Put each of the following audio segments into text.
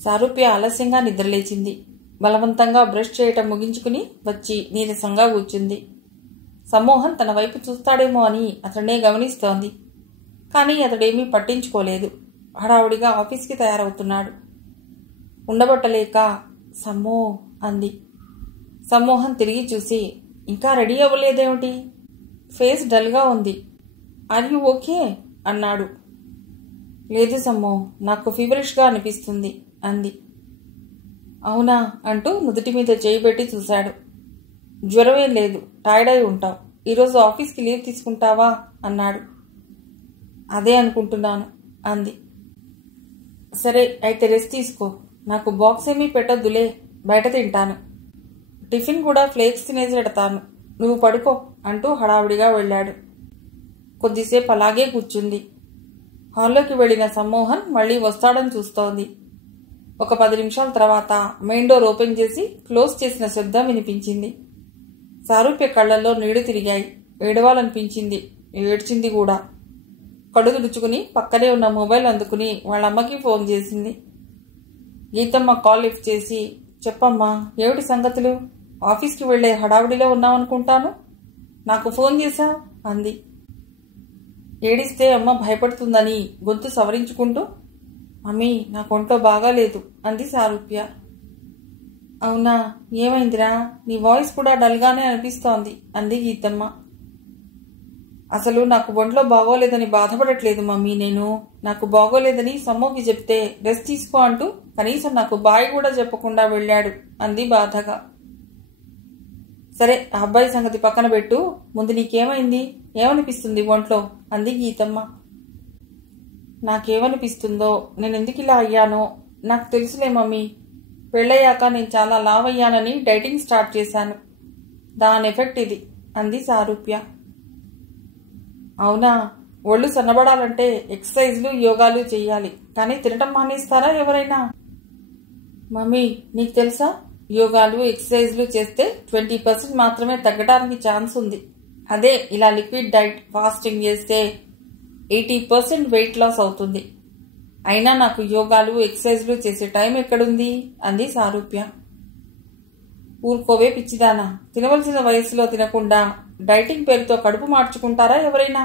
సారూప్య ఆలస్యంగా నిద్రలేచింది. బలవంతంగా బ్రష్ చేయటం ముగించుకుని వచ్చి నీరసంగా కూర్చుంది. సమ్మోహన్ తన వైపు చూస్తాడేమో అని అతడే గమనిస్తోంది. కానీ అతడేమీ పట్టించుకోలేదు. హడావుడిగా ఆఫీస్కి తయారవుతున్నాడు. ఉండబట్టలేక సమ్మో అంది. సమ్మోహన్ తిరిగి చూసి, ఇంకా రెడీ అవ్వలేదేమిటి? ఫేస్ డల్గా ఉంది. ఆర్ యూ ఓకే అన్నాడు. లేదు సమ్మో, నాకు ఫీవరిష్గా అనిపిస్తుంది అంది. అవునా అంటూ నుదుటి మీద చేయి పెట్టి చూశాడు. జ్వరమేం లేదు, టైర్డ్ అయి ఉంటావు. ఈరోజు ఆఫీస్కి లీవ్ తీసుకుంటావా అన్నాడు. అదే అనుకుంటున్నాను అంది. సరే అయితే రెస్ట్ తీసుకో. నాకు బాక్స్ ఏమీ పెట్టొద్దులే, బయట తింటాను. టిఫిన్ కూడా ఫ్లేక్స్ తినేసి పెడతాను, నువ్వు పడుకో అంటూ హడావుడిగా వెళ్ళాడు. కొద్దిసేపు అలాగే కూర్చుంది. హాల్లోకి వెళ్లిన సమ్మోహన్ మళ్లీ వస్తాడని చూస్తోంది. ఒక 10 నిమిషాల తర్వాత మెయిన్ డోర్ ఓపెన్ చేసి క్లోజ్ చేసిన శబ్దం వినిపించింది. సారూప్య కళ్లల్లో నీళ్లు తిరిగాయి. ఏడవాలనిపించింది. ఏడ్చింది కూడా. కళ్ళు తుడుచుకుని పక్కనే ఉన్న మొబైల్ అందుకుని వాళ్ళమ్మకి ఫోన్ చేసింది. గీతమ్మ కాల్ లిఫ్ట్ చేసి, చెప్పమ్మా, ఏమిటి సంగతులు? ఆఫీస్కి వెళ్లే హడావుడిలో ఉన్నావనుకుంటాను, నాకు ఫోన్ చేశా అంది. ఏడిస్తే అమ్మ భయపడుతుందని గొంతు సవరించుకుంటూ, అమ్మీ నాకు ఒంట్లో బాగాలేదు అంది సారూప్య. అవునా, ఏమైందిరా? నీ వాయిస్ కూడా డల్గానే అనిపిస్తోంది అంది గీతమ్మ. అసలు నాకు ఒంట్లో బాగోలేదని బాధపడట్లేదు మమ్మీ. నాకు బాగోలేదని సమ్మోకి చెప్తే రెస్ట్ తీసుకో అంటూ కనీసం నాకు బాయ్ కూడా చెప్పకుండా వెళ్ళాడు అంది బాధగా. సరే, ఆ అబ్బాయి సంగతి పక్కన పెట్టు, ముందు నీకేమైంది? ఏమనిపిస్తుంది ఒంట్లో అంది గీతమ్మ. నాకేమనిపిస్తుందో, నేనెందుకు ఇలా అయ్యానో నాకు తెలుసులే మమ్మీ. పెళ్ళయ్యాక నేను చాలా లావ్ అయ్యానని డైటింగ్ స్టార్ట్ చేశాను. దాని ఎఫెక్ట్ ఇది అంది సారూప్య. అవునా, ఒళ్ళు సన్నబడాలంటే ఎక్సర్సైజ్లు యోగాలు చెయ్యాలి, కానీ తినటం మానేస్తారా ఎవరైనా? మమ్మీ నీకు తెలుసా, యోగాలు ఎక్సర్సైజ్లు చేస్తే 20% మాత్రమే తగ్గడానికి ఛాన్స్ ఉంది. అదే ఇలా లిక్విడ్ డైట్ ఫాస్టింగ్ చేస్తే 80% వెయిట్ లాస్ అవుతుంది. అయినా నాకు యోగాలు ఎక్సర్సైజ్లు చేసే టైం ఎక్కడుంది అంది సారూప్య. ఊరుకోవే పిచ్చిదానా, తినవలసిన వయసులో తినకుండా డైటింగ్ పేరుతో కడుపు మార్చుకుంటారా ఎవరైనా?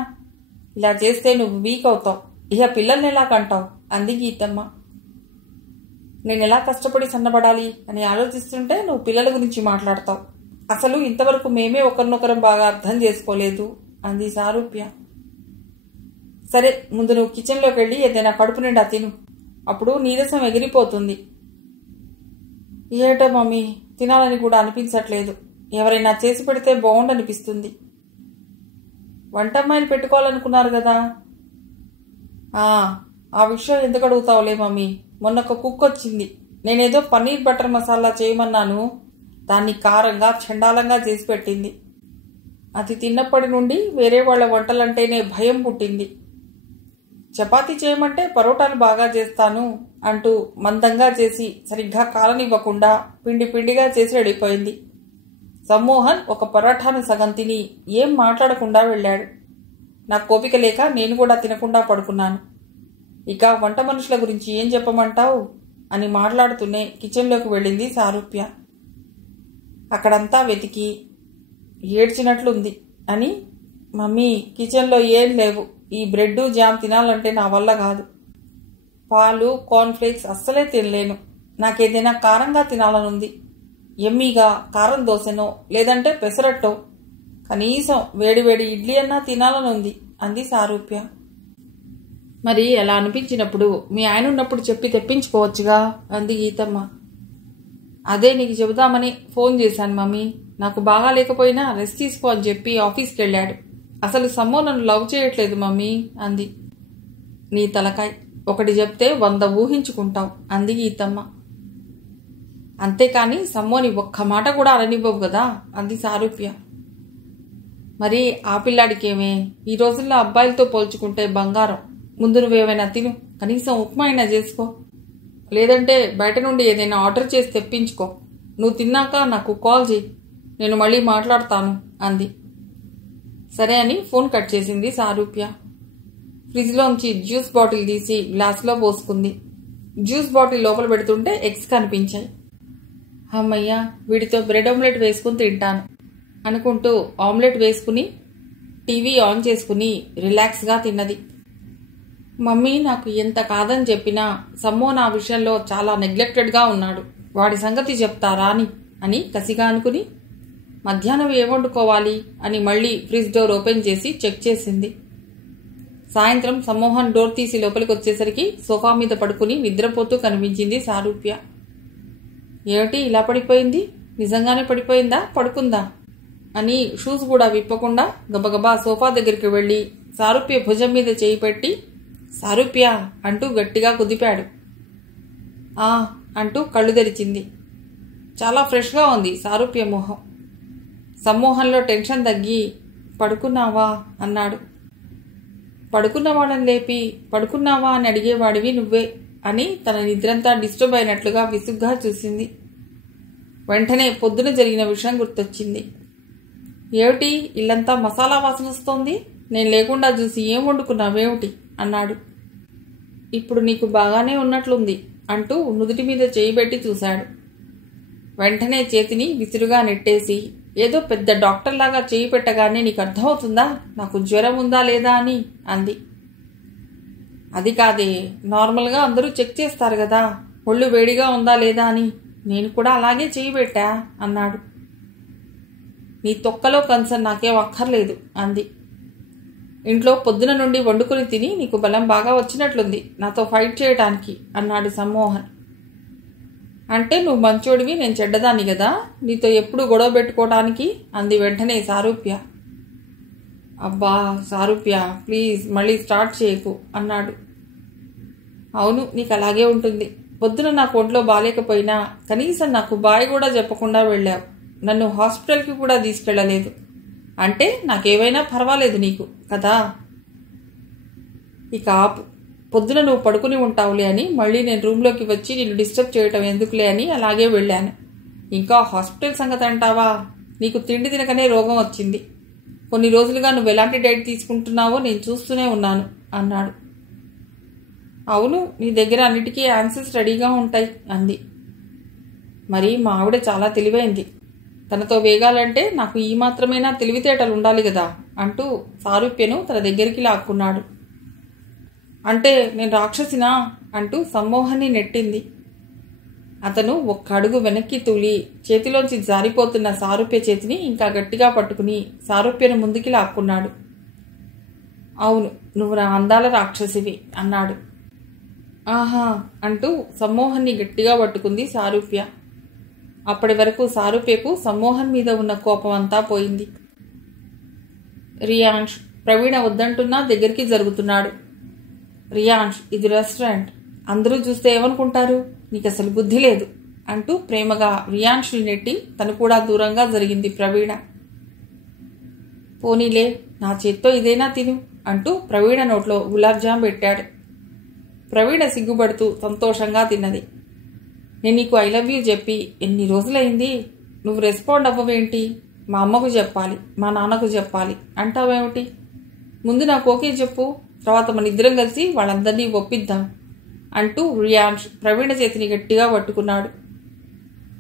ఇలా చేస్తే నువ్వు వీక్ అవుతావు, ఇక పిల్లల్ని ఎలా కంటావు అంది గీతమ్మ. నేనెలా కష్టపడి సన్నబడాలి అని ఆలోచిస్తుంటే నువ్వు పిల్లల గురించి మాట్లాడతావు. అసలు ఇంతవరకు మేమే ఒకరినొకరం బాగా అర్థం చేసుకోలేదు అంది సారూప్య. సరే, ముందు నువ్వు కిచెన్లోకి వెళ్ళి ఏదైనా కడుపు నిండా తిను, అప్పుడు నీరసం ఎగిరిపోతుంది. ఏటో మమ్మీ, తినాలని కూడా అనిపించట్లేదు. ఎవరైనా చేసి పెడితే బాగుండనిపిస్తుంది. వంటమ్మాయిని పెట్టుకోవాలనుకున్నారు కదా. ఆ విషయం ఎందుకు అడుగుతావులే మమ్మీ, మొన్న ఒక కుక్ వచ్చింది. నేనేదో పన్నీర్ బటర్ మసాలా చేయమన్నాను, దాన్ని కారంగా చండాలంగా చేసి పెట్టింది. అది తిన్నప్పటి నుండి వేరే వాళ్ళ వంటలంటేనే భయం పుట్టింది. చపాతీ చేయమంటే పరోటాలు బాగా చేస్తాను అంటూ మందంగా చేసి సరిగ్గా కాలనివ్వకుండా పిండి పిండిగా చేసి వెళ్ళిపోయింది. సమ్మోహన్ ఒక పరోటాను సగం తిని ఏం మాట్లాడకుండా వెళ్ళాడు. నాకు కోపిక లేక నేను కూడా తినకుండా పడుకున్నాను. ఇక వంట మనుషుల గురించి ఏం చెప్పమంటావు అని మాట్లాడుతూనే కిచెన్లోకి వెళ్ళింది సారూప్య. అక్కడంతా వెతికి ఏడ్చినట్లుంది అని, మమ్మీ కిచెన్లో ఏం లేవు, ఈ బ్రెడ్ జామ్ తినాలంటే నా వల్ల కాదు. పాలు కార్న్ఫ్లేక్స్ అస్సలే తినలేను. నాకేదైనా కారంగా తినాలనుంది. ఎమ్మీగా కారం దోశనో లేదంటే పెసరట్టో, కనీసం వేడివేడి ఇడ్లీ అన్నా తినాలనుంది అంది సారూప్య. మరి అలా అనిపించినప్పుడు మీ ఆయన ఉన్నప్పుడు చెప్పి తెప్పించుకోవచ్చుగా అంది గీతమ్మ. అదే నీకు చెబుదామని ఫోన్ చేశాను మమ్మీ. నాకు బాగా లేకపోయినా రెస్ట్ తీసుకో అని చెప్పి ఆఫీస్కి వెళ్ళాడు. అసలు సమ్మో నన్ను లవ్ చేయట్లేదు మమ్మీ అంది. నీ తలకాయ్, ఒకటి చెప్తే 100 ఊహించుకుంటావు అంది గీతమ్మ. అంతేకాని సమ్మోని ఒక్క మాట కూడా అననివ్వవు కదా అంది సారూప్య. మరి ఆ పిల్లాడికేమే, ఈ రోజుల్లో అబ్బాయిలతో పోల్చుకుంటే బంగారం. ముందు నువ్వేమైనా తిను, కనీసం ఉప్మా అయినా చేసుకో, లేదంటే బయట నుండి ఏదైనా ఆర్డర్ చేసి తెప్పించుకో. నువ్వు తిన్నాక నాకు కాల్ చేయి, నేను మళ్ళీ మాట్లాడతాను అంది. సరే అని ఫోన్ కట్ చేసింది సారూప్య. ఫ్రిడ్జ్లోంచి జ్యూస్ బాటిల్ తీసి గ్లాసులో పోసుకుంది. జ్యూస్ బాటిల్ లోపల పెడుతుంటే ఎగ్స్ కనిపించాయి. అమ్మయ్యా, వీటితో బ్రెడ్ ఆమ్లెట్ వేసుకుని తింటాను అనుకుంటూ ఆమ్లెట్ వేసుకుని టీవీ ఆన్ చేసుకుని రిలాక్స్గా తిన్నది. మమ్మీ నాకు ఎంత కాదని చెప్పినా సమ్మో నా విషయంలో చాలా నెగ్లెక్టెడ్గా ఉన్నాడు, వాడి సంగతి చెప్తారా అని కసిగా అనుకుని మధ్యాహ్నం ఏం వండుకోవాలి అని మళ్ళీ ఫ్రిడ్జ్ డోర్ ఓపెన్ చేసి చెక్ చేసింది. సాయంత్రం సమ్మోహన్ డోర్ తీసి లోపలికి వచ్చేసరికి సోఫా మీద పడుకుని నిద్రపోతూ కనిపించింది సారూప్య. ఏమిటి ఇలా పడిపోయింది? నిజంగానే పడిపోయిందా, పడుకుందా అని షూస్ కూడా విప్పకుండా గబగబా సోఫా దగ్గరికి వెళ్లి సారూప్య భుజం మీద చేయి పెట్టి సారూప్య అంటూ గట్టిగా కుదిపాడు. ఆ అంటూ కళ్ళు తెరిచింది. చాలా ఫ్రెష్గా ఉంది సారూప్య మొహం. సమ్మోహన్లో టెన్షన్ తగ్గి పడుకున్నావా అన్నాడు. పడుకున్నవాడని లేపి పడుకున్నావా అని అడిగేవాడివి నువ్వే అని తన నిద్రంతా డిస్టర్బ్ అయినట్లుగా విసుగ్గా చూసింది. వెంటనే పొద్దున జరిగిన విషయం గుర్తొచ్చింది. ఏమిటి ఇల్లంతా మసాలా వాసన వస్తోంది, నేను లేకుండా చూసి ఏం వండుకున్నావేమిటి అన్నాడు. ఇప్పుడు నీకు బాగానే ఉన్నట్లుంది అంటూ నుదుటి మీద చేయి పెట్టి చూశాడు. వెంటనే చేతిని విసురుగా నెట్టేసి ఏదో పెద్ద డాక్టర్లాగా చేయి పెట్టగానే నీకు అర్థమవుతుందా నాకు జ్వరం ఉందా లేదా అని అంది. అది కాదే, నార్మల్గా అందరూ చెక్ చేస్తారు కదా, ఒళ్ళు వేడిగా ఉందా లేదా అని, నేను కూడా అలాగే చేయి పెట్టా అన్నాడు. నీ తొక్కలో కన్సర్న్ నాకేం అక్కర్లేదు అంది. ఇంట్లో పొద్దున నుండి వండుకుని తిని నీకు బలం బాగా వచ్చినట్లుంది నాతో ఫైట్ చేయటానికి అన్నాడు సమ్మోహన్. అంటే నువ్వు మంచోడివి, నేను చెడ్డదాన్ని కదా, నీతో ఎప్పుడు గొడవ పెట్టుకోవటానికి అంది వెంటనే సారూప్య. అబ్బా సారూప్య ప్లీజ్ మళ్ళీ స్టార్ట్ చేయకు అన్నాడు. అవును నీకు అలాగే ఉంటుంది, పొద్దున నాకు ఒంట్లో బాలేకపోయినా కనీసం నాకు బాయ్ కూడా చెప్పకుండా వెళ్ళావు, నన్ను హాస్పిటల్కి కూడా తీసుకెళ్లలేదు, అంటే నాకేమైనా పర్వాలేదు నీకు కదా. ఇక ఆపు, పొద్దున నువ్వు పడుకుని ఉంటావులే అని మళ్ళీ నేను రూమ్లోకి వచ్చి నిన్ను డిస్టర్బ్ చేయటం ఎందుకులే అని అలాగే వెళ్ళాను. ఇంకా హాస్పిటల్ సంగతి అంటావా, నీకు తిండి తినకనే రోగం వచ్చింది, కొన్ని రోజులుగా నువ్వు ఎలాంటి డైట్ తీసుకుంటున్నావో నేను చూస్తూనే ఉన్నాను అన్నాడు. అవును నీ దగ్గర అన్నిటికీ ఆన్సర్స్ రెడీగా ఉంటాయి అంది. మరి మా ఆవిడ చాలా తెలివైంది, తనతో వేగాలంటే నాకు ఈ మాత్రమైనా తెలివితేటలు ఉండాలి కదా అంటూ సారూప్యను తన దగ్గరికి లాక్కున్నాడు. అంటే నేను రాక్షసినా అంటూ సమ్మోహన్ని నెట్టింది. అతను ఒక్క అడుగు వెనక్కి తూలి చేతిలోంచి జారిపోతున్న సారూప్య చేతిని ఇంకా గట్టిగా పట్టుకుని సారూప్యను ముందుకి లాక్కున్నాడు. అవును నువ్వు నా అందాల రాక్షసివి అన్నాడు. ఆహా అంటూ సమ్మోహన్ని గట్టిగా పట్టుకుంది సారూప్య. అప్పటి వరకు సారూప్యకు సమ్మోహన్ మీద ఉన్న కోపం అంతా పోయింది. రియాంష్, ప్రవీణ వద్దంటున్నా దగ్గరికి జరుగుతున్నాడు. రియాంష్ ఇది రెస్టారెంట్, అందరూ చూస్తే ఏమనుకుంటారు, నీకు అసలు బుద్ధి లేదు అంటూ ప్రేమగా రియాంష్ని నెట్టి తను కూడా దూరంగా జరిగింది ప్రవీణ. పోనీలే నా చేత్తో ఇదేనా తిను అంటూ ప్రవీణ నోట్లో గులాబ్ జామ్ పెట్టాడు. ప్రవీణ సిగ్గుపడుతూ సంతోషంగా తిన్నది. నేను నీకు ఐ లవ్ యూ చెప్పి ఎన్ని రోజులైంది, నువ్వు రెస్పాండ్ అవ్వవేంటి, మా అమ్మకు చెప్పాలి మా నాన్నకు చెప్పాలి అంటావేమిటి, ముందు నాకు ఓకే చెప్పు, తర్వాత మన ఇద్దరం కలిసి వాళ్ళందరినీ ఒప్పిద్దాం అంటూ రియాంష్ ప్రవీణ చేతిని గట్టిగా పట్టుకున్నాడు.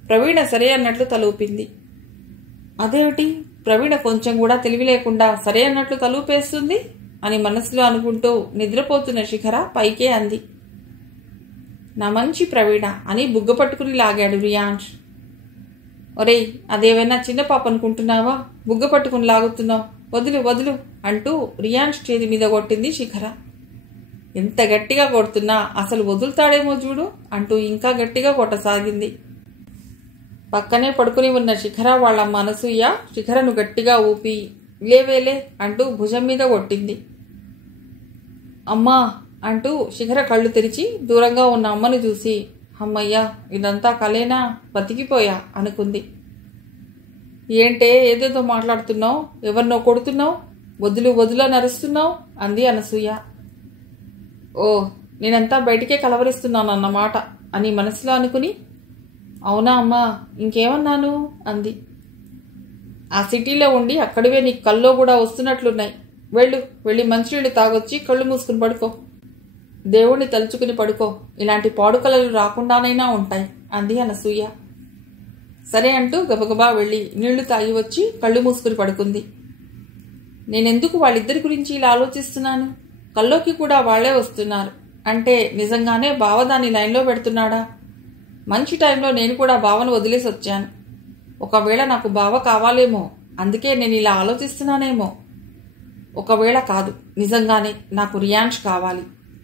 ప్రవీణ సరే అన్నట్లు తలూపింది. అదేమిటి ప్రవీణ కొంచెం కూడా తెలివి లేకుండా సరే అన్నట్లు తలూపేస్తుంది అని మనసులో అనుకుంటూ నిద్రపోతున్న శిఖర పైకే అంది. నా మంచి ప్రవీణ అని బుగ్గ పట్టుకుని లాగాడు రియాంష్. ఒరేయ్ అదేవైనా చిన్న పాప అనుకుంటున్నావా, బుగ్గ పట్టుకుని లాగుతున్నావు, వదులు వదులు అంటూ రియాంష్ చేతి మీద కొట్టింది శిఖర. ఎంత గట్టిగా కొడుతున్నా అసలు వదులుతాడేమో చూడు అంటూ ఇంకా గట్టిగా కొట్టసాగింది. పక్కనే పడుకుని ఉన్న శిఖర వాళ్ళ అనసూయ శిఖరను గట్టిగా ఊపి లేవేలే అంటూ భుజం మీద కొట్టింది. అమ్మా అంటూ శిఖర కళ్ళు తెరిచి దూరంగా ఉన్న అమ్మను చూసి అమ్మయ్యా ఇదంతా కలేనా, బతికిపోయా అనుకుంది. ఏంటే ఏదేదో మాట్లాడుతున్నావు, ఎవరినో కొడుతున్నావు, వదులు వదులు నరుస్తున్నావు అంది అనసూయ. ఓ నేనంతా బయటికే కలవరిస్తున్నానన్నమాట అని మనసులో అనుకుని అవునా అమ్మా ఇంకేమన్నాను అంది. ఆ సిటీలో ఉండి అక్కడివే నీకు కల్లో కూడా వస్తున్నట్లున్నాయి, వెళ్ళి మంచినీళ్ళు తాగొచ్చి కళ్ళు మూసుకుని పడుకో. దేవుణ్ణి తలుచుకుని పడుకో, ఇలాంటి పాడుకలలు రాకుండానైనా ఉంటాయి అంది అనసూయ. సరే అంటూ గబగబా వెళ్ళి నీళ్లు తాగి వచ్చి కళ్ళు మూసుకుని పడుకుంది. నేనెందుకు వాళ్ళిద్దరి గురించి ఇలా ఆలోచిస్తున్నాను? కల్లోకి కూడా వాళ్లే వస్తున్నారు అంటే నిజంగానే బావ దాన్ని లైన్లో పెడుతున్నాడా? మంచి టైంలో నేను కూడా బావను వదిలేసి వచ్చాను. ఒకవేళ నాకు బావ కావాలేమో, అందుకే నేను ఇలా ఆలోచిస్తున్నానేమో. ఒకవేళ కాదు, నిజంగానే నాకు రియాన్ష్ కావాలి.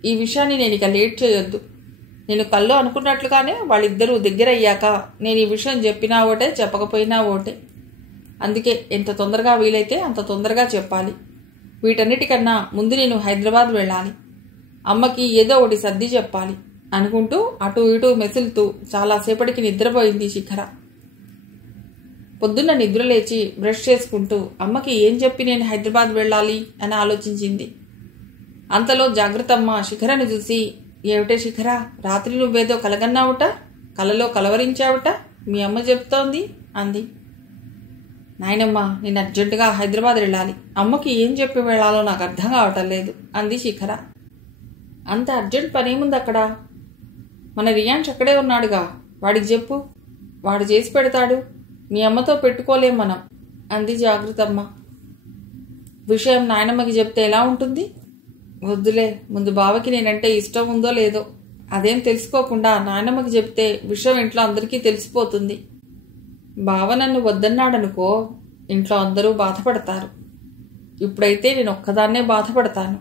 ఈ విషయాన్ని నేను ఇక లేట్ చేయొద్దు. నేను కల్లో అనుకున్నట్లుగానే వాళ్ళిద్దరూ దగ్గరయ్యాక నేను ఈ విషయం చెప్పినా ఓటే, చెప్పకపోయినా ఓటే. అందుకే ఎంత తొందరగా వీలైతే అంత తొందరగా చెప్పాలి. వీటన్నిటికన్నా ముందు నేను హైదరాబాద్ వెళ్ళాలి. అమ్మకి ఏదో ఒకటి సర్ది చెప్పాలి అనుకుంటూ అటు ఇటు మెసులుతూ చాలాసేపటికి నిద్రపోయింది శిఖర. పొద్దున్న నిద్రలేచి బ్రష్ చేసుకుంటూ అమ్మకి ఏం చెప్పి నేను హైదరాబాద్ వెళ్ళాలి అని ఆలోచించింది. అంతలో జాగ్రత్తమ్మ శిఖరను చూసి, ఏమిటే శిఖర, రాత్రి నువ్వేదో కలగన్నావుట, కలలో కలవరించావుట, మీ అమ్మ చెప్తోంది అంది. నాయనమ్మ, నేను అర్జెంటుగా హైదరాబాద్ వెళ్ళాలి. అమ్మకి ఏం చెప్పి వెళ్ళాలో నాకు అర్థం కావటం లేదు అంది శిఖర. అంత అర్జెంట్ పనేముంది అక్కడ? మన రియాన్స్ అక్కడే ఉన్నాడుగా, వాడికి చెప్పు, వాడు చేసి పెడతాడు. మీ అమ్మతో పెట్టుకోలేం మనం అంది జాగ్రత్తమ్మ. విషయం నాయనమ్మకి చెప్తే ఎలా ఉంటుంది? వద్దులే, ముందు బావకి నేనంటే ఇష్టం ఉందో లేదో అదేం తెలుసుకోకుండా నాయనమ్మకి చెప్తే విషయం ఇంట్లో అందరికీ తెలిసిపోతుంది. బావ నన్ను వద్దన్నాడనుకో, ఇంట్లో అందరూ బాధపడతారు. ఇప్పుడైతే నేను ఒక్కదాన్నే బాధపడతాను.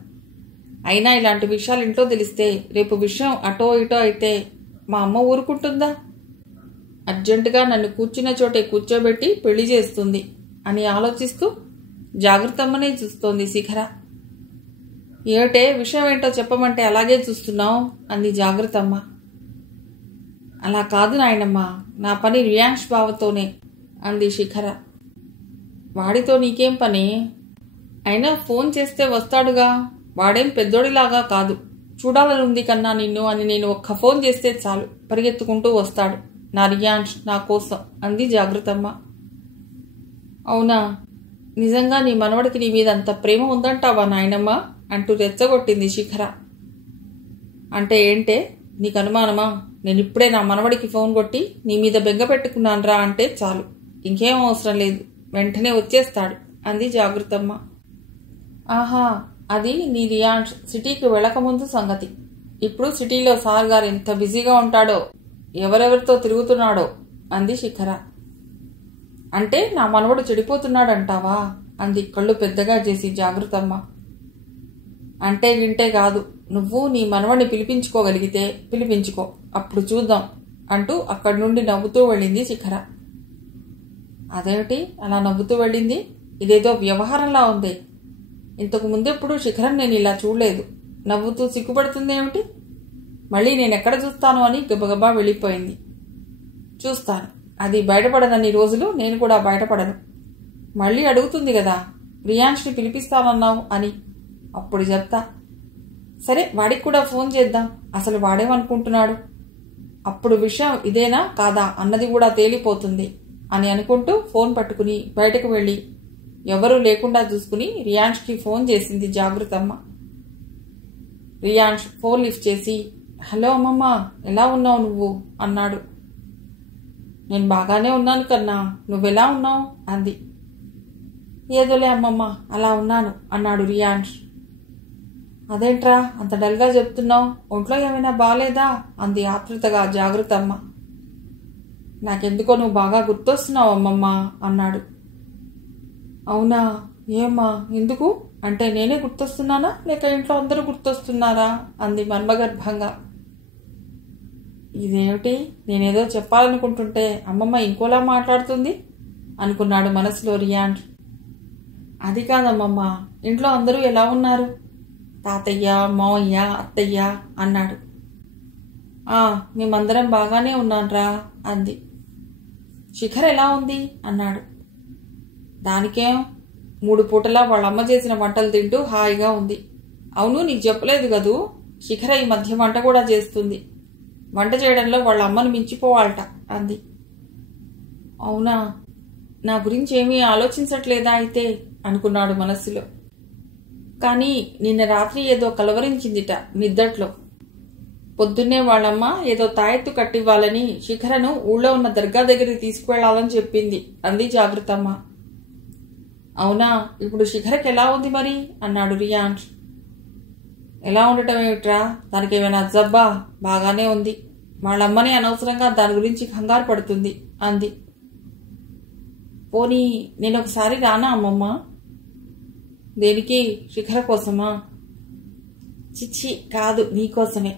అయినా ఇలాంటి విషయాలు ఇంట్లో తెలిస్తే రేపు విషయం అటో ఇటో అయితే మా అమ్మ ఊరుకుంటుందా? అర్జెంటుగా నన్ను కూర్చున్న చోటే కూర్చోబెట్టి పెళ్లి చేస్తుంది అని ఆలోచిస్తూ జాగ్రత్తమ్మనే చూస్తోంది శిఖర. ఏమిటే, విషయం ఏంటో చెప్పమంటే అలాగే చూస్తున్నావు అంది జాగ్రత్తమ్మ. అలా కాదు నాయనమ్మ, నా పని రియాన్స్ బావతోనే అంది శిఖర. వాడితో నీకేం పని? అయినా ఫోన్ చేస్తే వస్తాడుగా, వాడేం పెద్దోడిలాగా కాదు. చూడాలనుంది కన్నా నిన్ను అని నేను ఒక్క ఫోన్ చేస్తే చాలు, పరిగెత్తుకుంటూ వస్తాడు నా రియాన్స్ నా కోసం అంది జాగ్రత్తమ్మ. అవునా, నిజంగా నీ మనవడికి నీ మీద అంత ప్రేమ ఉందంటావా నాయనమ్మ అంటూ రెచ్చగొట్టింది శిఖర. అంటే ఏంటే, నీకు అనుమానమా? నేను ఇప్పుడే నా మనవడికి ఫోన్ కొట్టి నీ మీద బెంగ పెట్టుకున్నానరా అంటే చాలు, ఇంకేం అవసరం లేదు, వెంటనే వచ్చేస్తాడు అంది జాగ్రత్తమ్మ. ఆహా, అది నీ రియాన్స్ సిటీకి వెళ్ళకముందు సంగతి. ఇప్పుడు సిటీలో సార్ గారు ఎంత బిజీగా ఉంటాడో, ఎవరెవరితో తిరుగుతున్నాడో అంది శిఖర. అంటే నా మనవడు చెడిపోతున్నాడంటావా అంది కళ్ళు పెద్దగా చేసి జాగ్రత్తమ్మ. అంటే వింటే కాదు, నువ్వు నీ మనవడిని పిలిపించుకోగలిగితే పిలిపించుకో, అప్పుడు చూద్దాం అంటూ అక్కడి నుండి నవ్వుతూ వెళ్ళింది శిఖర. అదేమిటి అలా నవ్వుతూ వెళ్ళింది? ఇదేదో వ్యవహారంలా ఉంది. ఇంతకు ముందెప్పుడు శిఖరం నేను ఇలా చూడలేదు. నవ్వుతూ సిగ్గుపడుతుందేమిటి? మళ్ళీ నేనెక్కడ చూస్తాను అని గబగబా వెళ్ళిపోయింది. చూస్తాను, అది బయటపడనన్ని రోజులు నేను కూడా బయటపడను. మళ్ళీ అడుగుతుంది కదా, రియాన్స్ని పిలిపిస్తానన్నావు అని, అప్పుడు చెప్తా. సరే, వాడికి కూడా ఫోన్ చేద్దాం, అసలు వాడేమనుకుంటున్నాడు, అప్పుడు విషయం ఇదేనా కాదా అన్నది కూడా తేలిపోతుంది అని అనుకుంటూ ఫోన్ పట్టుకుని బయటకు వెళ్ళి ఎవరూ లేకుండా చూసుకుని రియాన్స్కి ఫోన్ చేసింది జాగ్రత్తమ్మ. రియాన్స్ ఫోన్ లిఫ్ట్ చేసి, హలో అమ్మమ్మ, ఎలా ఉన్నావు నువ్వు అన్నాడు. నేను బాగానే ఉన్నాను కన్నా, నువ్వెలా ఉన్నావు అంది. ఏదోలే అమ్మమ్మ, అలా ఉన్నాను అన్నాడు రియాన్స్. అదేంట్రా అంత డల్గా చెప్తున్నావు, ఒంట్లో ఏమైనా బాగాలేదా అంది ఆతృతగా జాగ్రత్తమ్మ. నాకెందుకో నువ్వు బాగా గుర్తొస్తున్నావు అమ్మమ్మ అన్నాడు. అవునా, ఏమ్మా ఎందుకు అంటే నేనే గుర్తొస్తున్నానా లేక ఇంట్లో అందరూ గుర్తొస్తున్నారా అంది మర్మగర్భంగా. ఇదేమిటి, నేనేదో చెప్పాలనుకుంటుంటే అమ్మమ్మ ఇంకోలా మాట్లాడుతుంది అనుకున్నాడు మనసులో రియాన్స్. అది కాదమ్మమ్మ, ఇంట్లో అందరూ ఎలా ఉన్నారు? తాతయ్య, మావయ్య, అత్తయ్య అన్నాడు. మేమందరం బాగానే ఉన్నాన్రా అంది. శిఖర్ ఎలా ఉంది అన్నాడు. దానికేం, 3 పూటలా వాళ్ళమ్మ చేసిన వంటలు తింటూ హాయిగా ఉంది. అవును, నీకు చెప్పలేదు కదూ, శిఖర ఈ మధ్య వంట కూడా చేస్తుంది. వంట చేయడంలో వాళ్ళ అమ్మను మించిపోవాలట అంది. అవునా, నా గురించి ఏమీ ఆలోచించట్లేదా అయితే అనుకున్నాడు మనస్సులో. కానీ నిన్న రాత్రి ఏదో కలవరించిందిట నిద్దట్లో. పొద్దున్నే వాళ్ళమ్మ ఏదో తాయెత్తు కట్టివ్వాలని శిఖరను ఊళ్ళో ఉన్న దర్గా దగ్గరికి తీసుకువెళ్లాలని చెప్పింది అంది జాగృతమ్మ. అవునా, ఇప్పుడు శిఖరకి ఎలా ఉంది మరి అన్నాడు రియాన్స్. ఎలా ఉండటం ఏమిట్రా, దానికి ఏమైనా జబ్బా? బాగానే ఉంది. వాళ్ళమ్మని అనవసరంగా దాని గురించి కంగారు పడుతుంది అంది. పోనీ నేను ఒకసారి రానా అమ్మమ్మ? దేనికి, శిఖర కోసమా? చిచ్చి కాదు, నీకోసమే.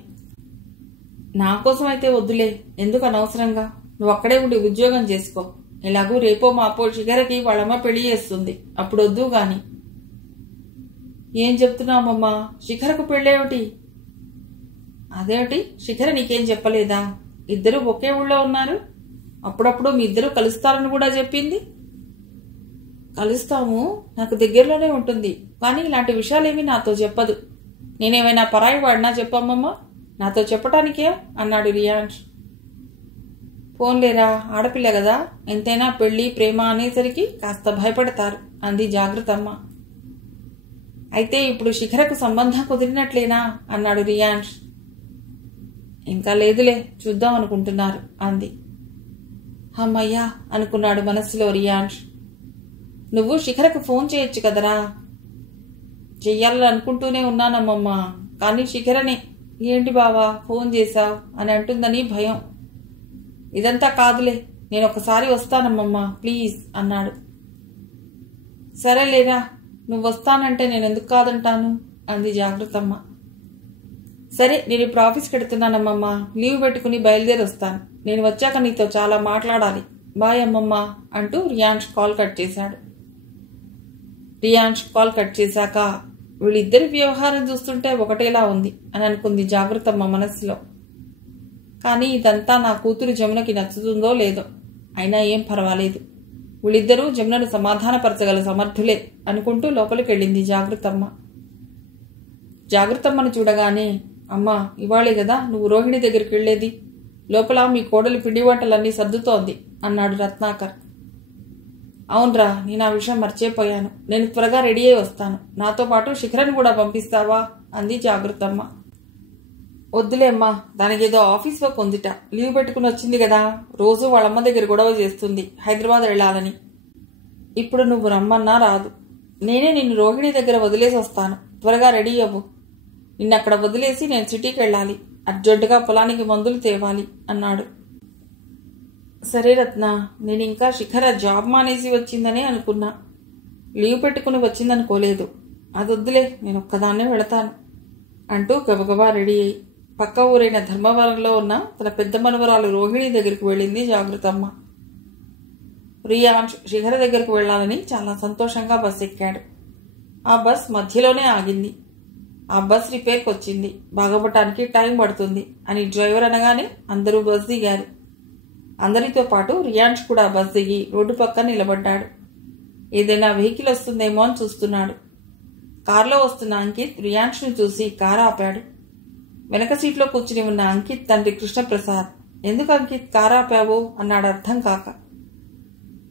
నా కోసమైతే వద్దులే, ఎందుకు అనవసరంగా? నువ్వు అక్కడే ఉండి ఉద్యోగం చేసుకో. ఎలాగూ రేపో మాపో శిఖరకి వాళ్ళమ్మ పెళ్లి చేస్తుంది, అప్పుడు వద్దు గాని. ఏం చెప్తున్నావమ్మా, శిఖరకు పెళ్ళేమిటి? అదేమిటి, శిఖర నీకేం చెప్పలేదా? ఇద్దరు ఒకే ఊళ్ళో ఉన్నారు, అప్పుడప్పుడు మీ ఇద్దరు కలుస్తారని కూడా చెప్పింది. కలుస్తాము, నాకు దగ్గరలోనే ఉంటుంది, కానీ ఇలాంటి విషయాలేమీ నాతో చెప్పదు. నేనేమైనా పరాయి వాడినా చెప్పమ్మమ్మ, నాతో చెప్పటానికే అన్నాడు రియాన్స్. ఫోన్లేరా, ఆడపిల్ల కదా, ఎంతైనా పెళ్లి ప్రేమ అనేసరికి కాస్త భయపడతారు అంది జాగృతమ్మ. అయితే ఇప్పుడు శిఖరకు సంబంధం కుదిరినట్లేనా అన్నాడు రియాన్స్. ఇంకా లేదులే, చూద్దాం అనుకుంటున్నారు అంది. అమ్మయ్యా అనుకున్నాడు మనస్సులో రియాన్స్. నువ్వు శిఖరకు ఫోన్ చేయొచ్చు కదరా? చెయ్యాలని అనుకుంటూనే ఉన్నానమ్మమ్మ, కానీ శిఖరనే ఏంటి బావా ఫోన్ చేశావు అని అంటుందని భయం. ఇదంతా కాదులే, నేను ఒకసారి వస్తానమ్మమ్మ ప్లీజ్ అన్నాడు. సరేలేరా, నువ్వు వస్తానంటే నేను ఎందుకు కాదంటాను అంది జాగృతమ్మ. సరే, నేను ఇప్పుడు ఆఫీస్కి వెడుతున్నానమ్మమ్మ, లీవ్ పెట్టుకుని బయలుదేరి వస్తాను. నేను వచ్చాక నీతో చాలా మాట్లాడాలి. బాయ్ అమ్మమ్మ అంటూ రియాన్స్ కాల్ కట్ చేశాడు. రియాన్స్ కాల్ కట్ చేశాక వీళ్ళిద్దరి వ్యవహారం చూస్తుంటే ఒకటేలా ఉంది అని అనుకుంది జాగృతమ్మ మనస్సులో. కానీ ఇదంతా నా కూతురు జమునకి నచ్చుతుందో లేదో, అయినా ఏం పర్వాలేదు, వీళ్ళిద్దరూ జమునను సమాధానపరచగల సమర్థులే అనుకుంటూ లోపలికి వెళ్ళింది జాగృతమ్మ. జాగృతమ్మను చూడగానే, అమ్మా ఇవాళే కదా నువ్వు రోహిణి దగ్గరికి వెళ్లేది, లోపల మీ కోడలి పిండి వంటలన్నీ సర్దుతోంది అన్నాడు రత్నాకర్. అవునరా, నేను ఆ విషయం మర్చిపోయాను. నేను త్వరగా రెడీ అయి వస్తాను. నాతో పాటు శిఖరను కూడా పంపిస్తావా అంది జాగృతమ్మ. వద్దులే అమ్మా, దానికేదో ఆఫీస్ వర్క్ ఉందిట, లీవ్ పెట్టుకుని వచ్చింది కదా, రోజు వాళ్ళమ్మ దగ్గర గొడవ చేస్తుంది హైదరాబాద్ వెళ్ళాలని. ఇప్పుడు నువ్వు రమ్మన్నా రాదు. నేనే నిన్ను రోహిణి దగ్గర వదిలేసి వస్తాను, త్వరగా రెడీ అవ్వు. నిన్నక్కడ వదిలేసి నేను సిటీకి వెళ్ళాలి, అర్జెంటుగా పొలానికి మందులు తేవాలి అన్నాడు. సరే రత్న, నేను ఇంకా శిఖర జాబ్ మానేసి వచ్చిందనే అనుకున్నా, లీవ్ పెట్టుకుని వచ్చిందనుకోలేదు. అదొద్దులే, నేను ఒక్కదాన్నే వెళతాను అంటూ గబగబా రెడీ అయి పక్క ఊరైన ధర్మవరంలో ఉన్న తన పెద్ద మనవరాలు రోహిణి దగ్గరికి వెళ్ళింది జాగృతమ్మ. రియాన్స్ శిఖర దగ్గరకు వెళ్లాలని చాలా సంతోషంగా బస్ ఎక్కాడు. ఆ బస్ మధ్యలోనే ఆగింది. ఆ బస్ రిపేర్కి వచ్చింది, బాగపడటానికి టైం పడుతుంది అని డ్రైవర్ అనగానే అందరూ బస్ దిగారు. అందరితో పాటు రియాన్స్ కూడా బస్ దిగి రోడ్డు పక్కన నిలబడ్డాడు. ఏదైనా వెహికల్ వస్తుందేమో అని చూస్తున్నాడు. కారులో వస్తున్న అంకిత్ రియాన్స్ను చూసి కారు ఆపాడు. వెనక సీట్లో కూర్చుని ఉన్న అంకిత్ తండ్రి కృష్ణప్రసాద్, ఎందుకు అంకిత్ కారు ఆపావు అన్నాడు అర్థం కాక.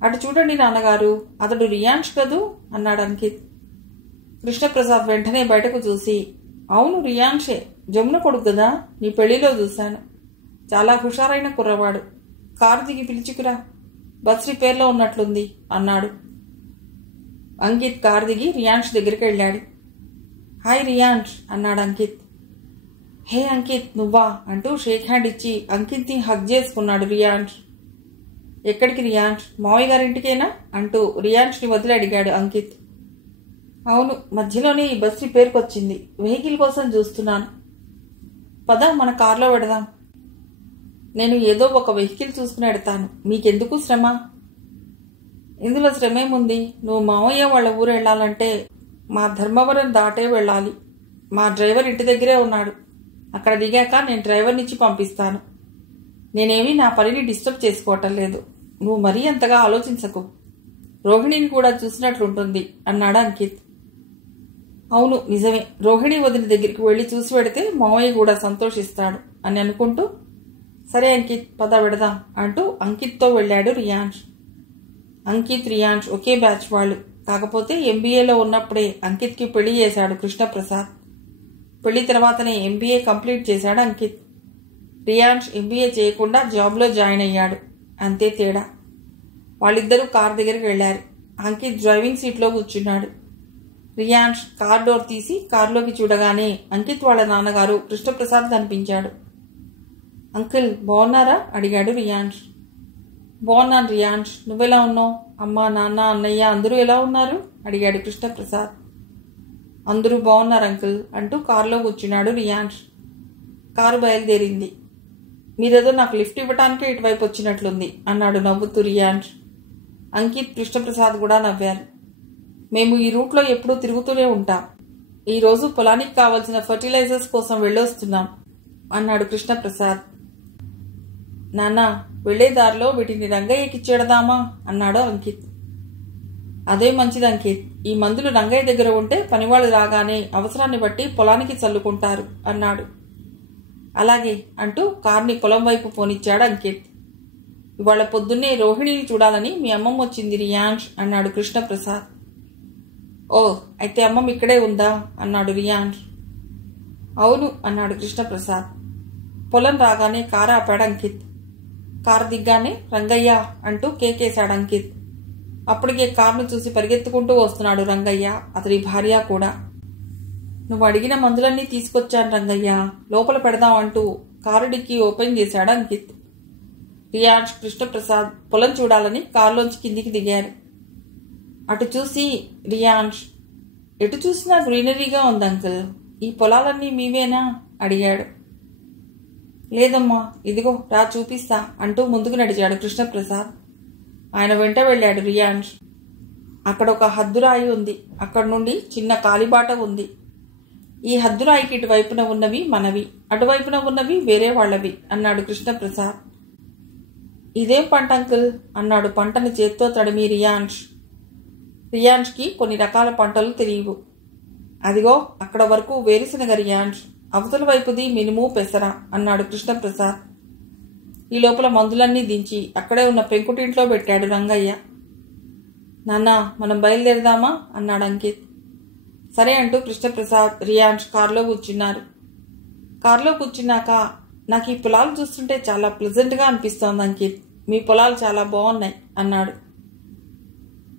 అటు చూడండి నాన్నగారు, అతడు రియాన్స్ కదూ అన్నాడు అంకిత్. కృష్ణప్రసాద్ వెంటనే బయటకు చూసి, అవును రియాన్షే, జమున కొడుకు కదా, నీ పెళ్లిలో చూశాను, చాలా హుషారైన కుర్రవాడు, కారు దిగి పిలుచుకురా, బస్ రిపేర్లో ఉన్నట్లుంది అన్నాడు. అంకిత్ కారు దిగి రియాన్స్ దగ్గరికి వెళ్ళాడు. హాయ్ రియాన్స్ అన్నాడు అంకిత్. హే అంకిత్, నువ్వా అంటూ షేక్ హ్యాండ్ ఇచ్చి అంకిత్ని హగ్ చేసుకున్నాడు రియాన్స్. ఎక్కడికి రియాన్స్, మావయ్య గారింటికేనా అంటూ రియాన్స్ని వదిలి అడిగాడు అంకిత్. అవును, మధ్యలోనే ఈ బస్ రిపేర్కి వచ్చింది, వెహికల్ కోసం చూస్తున్నాను. పద మన కారులో పెడదాం. నేను ఏదో ఒక వెహికల్ చూసుకుని పెడతాను, మీకెందుకు శ్రమ? ఇందులో శ్రమేముంది, నువ్వు మావయ్య వాళ్ళ ఊరు వెళ్ళాలంటే మా ధర్మవరం దాటే వెళ్ళాలి. మా డ్రైవర్ ఇంటి దగ్గరే ఉన్నాడు, అక్కడ దిగాక నేను డ్రైవర్నిచ్చి పంపిస్తాను. నేనేమీ నా పనిని డిస్టర్బ్ చేసుకోవటం లేదు, నువ్వు మరీ అంతగా ఆలోచించకు, రోహిణిని కూడా చూసినట్లుంటుంది అన్నాడు అంకిత్. అవును నిజమే, రోహిణి వదిన దగ్గరికి వెళ్లి చూసి పెడితే మావయ్య కూడా సంతోషిస్తాడు అని అనుకుంటూ, సరే అంకిత్ పద పెడదాం అంటూ అంకిత్తో వెళ్ళాడు రియాన్స్. అంకిత్ రియాన్స్ ఒకే బ్యాచ్ వాళ్ళు, కాకపోతే ఎంబీఏలో ఉన్నప్పుడే అంకిత్కి పెళ్లి చేశాడు కృష్ణప్రసాద్. పెళ్లి తర్వాతనే ఎంబీఏ కంప్లీట్ చేశాడు అంకిత్. రియాన్ష్ ఎంబీఏ చేయకుండా జాబ్లో జాయిన్ అయ్యాడు. అంతే తేడా. వాళ్ళిద్దరూ కార్ దగ్గరికి వెళ్లారు. అంకిత్ డ్రైవింగ్ సీట్లో కూర్చున్నాడు. రియాన్ష్ కార్ డోర్ తీసి కారులోకి చూడగానే అంకిత్ వాళ్ళ నాన్నగారు కృష్ణప్రసాద్ కనిపించాడు. అంకుల్ బాగున్నారా అడిగాడు రియాన్ష్. బాగున్నాను రియాన్ష్, నువ్వెలా ఉన్నావు? అమ్మ, నాన్న, అన్నయ్య అందరూ ఎలా ఉన్నారు అడిగాడు కృష్ణప్రసాద్. అందరూ బాగున్నారు అంకుల్ అంటూ కారులో కూర్చున్నాడు రియాన్ష్. కారు బయలుదేరింది. మీరేదో నాకు లిఫ్ట్ ఇవ్వటానికే ఇటువైపు వచ్చినట్లుంది అన్నాడు నవ్వుతూ రియాన్ష్. అంకిత్, కృష్ణప్రసాద్ కూడా నవ్వారు. మేము ఈ రూట్లో ఎప్పుడూ తిరుగుతూనే ఉంటాం. ఈరోజు పొలానికి కావలసిన ఫర్టిలైజర్స్ కోసం వెళ్ళొస్తున్నాం అన్నాడు కృష్ణప్రసాద్. నాన్న, వెళ్లే దారిలో వీటిని రంగయ్యకిచ్చేడదామా అన్నాడు అంకిత్. అదే మంచిది అంకిత్. ఈ మందులు రంగయ్య దగ్గర ఉంటే పనివాళ్ళు రాగానే అవసరాన్ని బట్టి పొలానికి చల్లుకుంటారు అన్నాడు. అలాగే అంటూ కార్ని పొలం వైపు పోనిచ్చాడు అంకిత్. ఇవాళ పొద్దున్నే రోహిణిని చూడాలని మీ అమ్మమ్మ వచ్చింది రియాన్ష్ అన్నాడు కృష్ణప్రసాద్. ఓ, అయితే అమ్మమ్మ ఇక్కడే ఉందా అన్నాడు రియాన్ష్. అవును అన్నాడు కృష్ణప్రసాద్. పొలం రాగానే కారు ఆపాడు అంకిత్. కారు దిగ్గానే రంగయ్య అంటూ కేకేశాడు అంకిత్. అప్పటికే కారును చూసి పరిగెత్తుకుంటూ వస్తున్నాడు రంగయ్య, అతడి భార్య కూడా. నువ్వు అడిగిన మందులన్నీ తీసుకొచ్చాను రంగయ్య, లోపల పెడదాం అంటూ కారు డిక్కీ ఓపెన్ చేశాడు అంకిత్. రియాన్ష్, కృష్ణప్రసాద్ పొలం చూడాలని కారులోంచి కిందికి దిగారు. అటు చూసి రియాన్ష్, ఎటు చూసినా గ్రీనరీగా ఉంది అంకుల్, ఈ పొలాలన్నీ మీవేనా అడిగాడు. లేదమ్మా, ఇదిగో రా చూపిస్తా అంటూ ముందుకు నడిచాడు కృష్ణప్రసాద్. ఆయన వెంట వెళ్ళాడు రియాన్ష్. అక్కడ ఒక హద్దురాయి ఉంది. అక్కడ నుండి చిన్న కాలిబాట ఉంది. ఈ హద్దురాయికి ఇటువైపున ఉన్నవి మనవి, అటువైపున ఉన్నవి వేరే వాళ్లవి అన్నాడు కృష్ణప్రసాద్. ఇదేం పంట అంకుల్ అన్నాడు పంటను చేత్తో తడిమి రియాన్ష్. రియాన్ష్కి కొన్ని రకాల పంటలు తెలియవు. అదిగో అక్కడ వరకు వేరుశనగ రియాన్ష్, అవతల వైపుది మినుము, పెసర అన్నాడు కృష్ణప్రసాద్. ఈ లోపల మందులన్నీ దించి అక్కడే ఉన్న పెంకుటింట్లో పెట్టాడు రంగయ్య. నాన్న, మనం బయలుదేరదామా అన్నాడు అంకిత్. సరే అంటూ కృష్ణప్రసాద్, రియాన్ష్ కారులో కూర్చున్నారు. కారులో కూర్చున్నాక, నాకు ఈ పొలాలు చూస్తుంటే చాలా ప్లెజెంట్గా అనిపిస్తోంది అంకిత్, మీ పొలాలు చాలా బాగున్నాయి అన్నాడు.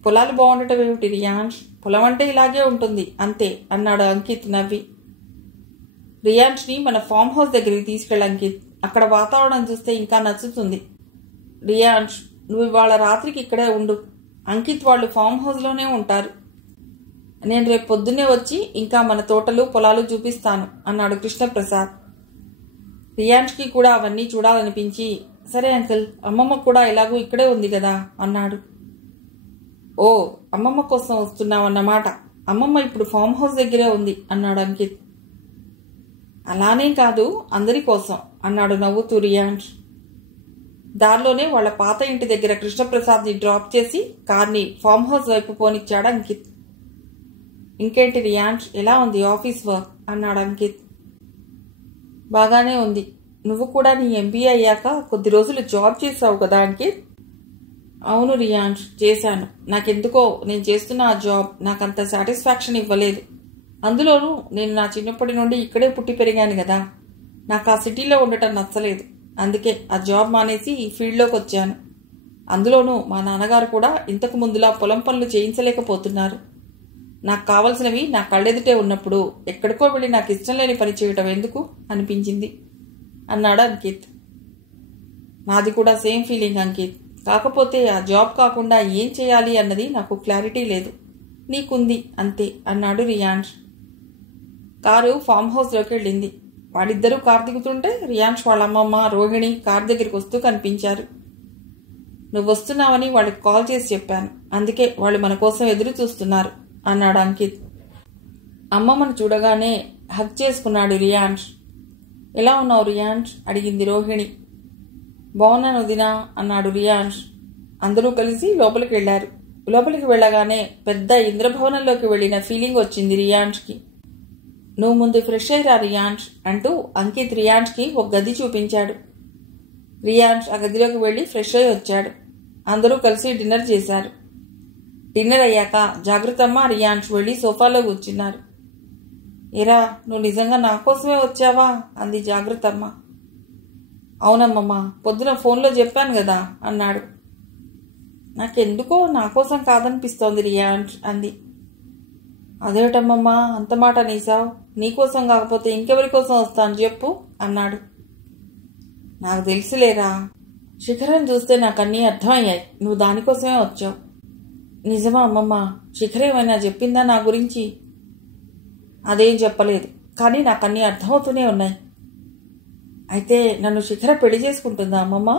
పొలాలు బాగుండటం ఏమిటి రియాన్ష్, పొలం అంటే ఇలాగే ఉంటుంది అంతే అన్నాడు అంకిత్ నవ్వి. రియాన్ష్ని మన ఫామ్ హౌస్ దగ్గరికి తీసుకెళ్ళ అంకిత్, అక్కడ వాతావరణం చూస్తే ఇంకా నచ్చుతుంది. రియాన్ష్, నువ్వు ఇవాళ రాత్రికి ఇక్కడే ఉండు, అంకిత్ వాళ్ళు ఫామ్ హౌస్లోనే ఉంటారు. నేను రేపు పొద్దున్నే వచ్చి ఇంకా మన తోటలు పొలాలు చూపిస్తాను అన్నాడు కృష్ణప్రసాద్. రియాన్ష్కి కూడా అవన్నీ చూడాలనిపించి, సరే అంకుల్, అమ్మమ్మ కూడా ఎలాగూ ఇక్కడే ఉంది కదా అన్నాడు. ఓ, అమ్మమ్మ కోసం వస్తున్నావన్నమాట. అమ్మమ్మ ఇప్పుడు ఫామ్ హౌస్ దగ్గరే ఉంది అన్నాడు అంకిత్. అలానే కాదు, అందరి కోసం అన్నాడు నవ్వుతూ రియాన్ష్. దారిలోనే వాళ్ల పాత ఇంటి దగ్గర కృష్ణప్రసాద్ని డ్రాప్ చేసి కార్ని ఫామ్ హౌస్ వైపు పోనిచ్చాడు అంకిత్. ఇంకేంటి రియాన్ష్, ఎలా ఉంది ఆఫీస్ వర్క్ అన్నాడు అంకిత్. బాగానే ఉంది. నువ్వు కూడా నీ ఎంబీఏ అయ్యాక కొద్ది రోజులు జాబ్ చేసావు కదా అంకిత్? అవును రియాన్ష్, చేశాను. నాకెందుకో నేను చేస్తున్న ఆ జాబ్ నాకంత సాటిస్ఫాక్షన్ ఇవ్వలేదు. అందులోనూ నేను నా చిన్నప్పటి నుండి ఇక్కడే పుట్టి పెరిగాను కదా, నాకు ఆ సిటీలో ఉండటం నచ్చలేదు. అందుకే ఆ జాబ్ మానేసి ఈ ఫీల్డ్లోకి వచ్చాను. అందులోనూ మా నాన్నగారు కూడా ఇంతకు ముందులా పొలం పనులు చేయించలేకపోతున్నారు. నాకు కావలసినవి నా కళ్ళెదుటే ఉన్నప్పుడు ఎక్కడికో వెళ్ళి నాకు ఇష్టం లేని పని చేయటం ఎందుకు అనిపించింది అన్నాడు అంకిత్. నాది కూడా సేమ్ ఫీలింగ్ అంకిత్. కాకపోతే ఆ జాబ్ కాకుండా ఏం చేయాలి అన్నది నాకు క్లారిటీ లేదు. నీకుంది అంతే అన్నాడు రియాన్ష్. కారు ఫామ్ హౌస్లోకి వెళ్ళింది. వాళ్ళిద్దరూ కారు దిగుతుంటే రియాన్ష్ వాళ్ళ అమ్మమ్మ రోహిణి కారు దగ్గరికి వస్తూ కనిపించారు. నువ్వు వస్తున్నావని వాళ్ళకి కాల్ చేసి చెప్పాను, అందుకే వాళ్ళు మన కోసం ఎదురు చూస్తున్నారు అన్నాడు అంకిత్. అమ్మమ్మను చూడగానే హగ్ చేసుకున్నాడు రియాన్ష్. ఎలా ఉన్నావు రియాన్ష్ అడిగింది రోహిణి. బాగున్నాను వదినా అన్నాడు రియాన్ష్. అందరూ కలిసి లోపలికి వెళ్లారు. లోపలికి వెళ్ళగానే పెద్ద ఇంద్రభవనంలోకి వెళ్లిన ఫీలింగ్ వచ్చింది రియాన్ష్కి. నువ్వు ముందు ఫ్రెష్ అయ్యిరా రియాన్ష్ అంటూ అంకిత్ రియాన్ష్కి ఒక గది చూపించాడు. రియాన్ష్ ఆ గదిలోకి వెళ్లి ఫ్రెష్ అయ్యి వచ్చాడు. అందరూ కలిసి డిన్నర్ చేశారు. డిన్నర్ అయ్యాక జాగృతమ్మ రియాన్ష్ వెళ్లి సోఫాలో కూర్చున్నారు. ఎరా, నువ్వు నిజంగా నా కోసమే వచ్చావా అంది జాగృతమ్మ. అవునమ్మమ్మ, పొద్దున ఫోన్లో చెప్పాను కదా అన్నాడు. నాకెందుకో నా కోసం కాదనిపిస్తోంది రియా అంది. అదేటమ్మమ్మా అంత మాట నీసావు? నీకోసం కాకపోతే ఇంకెవరి కోసం వస్తాను చెప్పు అన్నాడు. నాకు తెలుసులేరా, శిఖరం చూస్తే నాకన్నీ అర్థమయ్యాయి. నువ్వు దానికోసమే వచ్చావు. నిజమా అమ్మమ్మ? శిఖర్ ఏమైనా చెప్పిందా నా గురించి? అదేం చెప్పలేదు, కానీ నాకన్నీ అర్థమవుతూనే ఉన్నాయి. అయితే నన్ను శిఖర పెళ్లి చేసుకుంటుందా అమ్మమ్మ?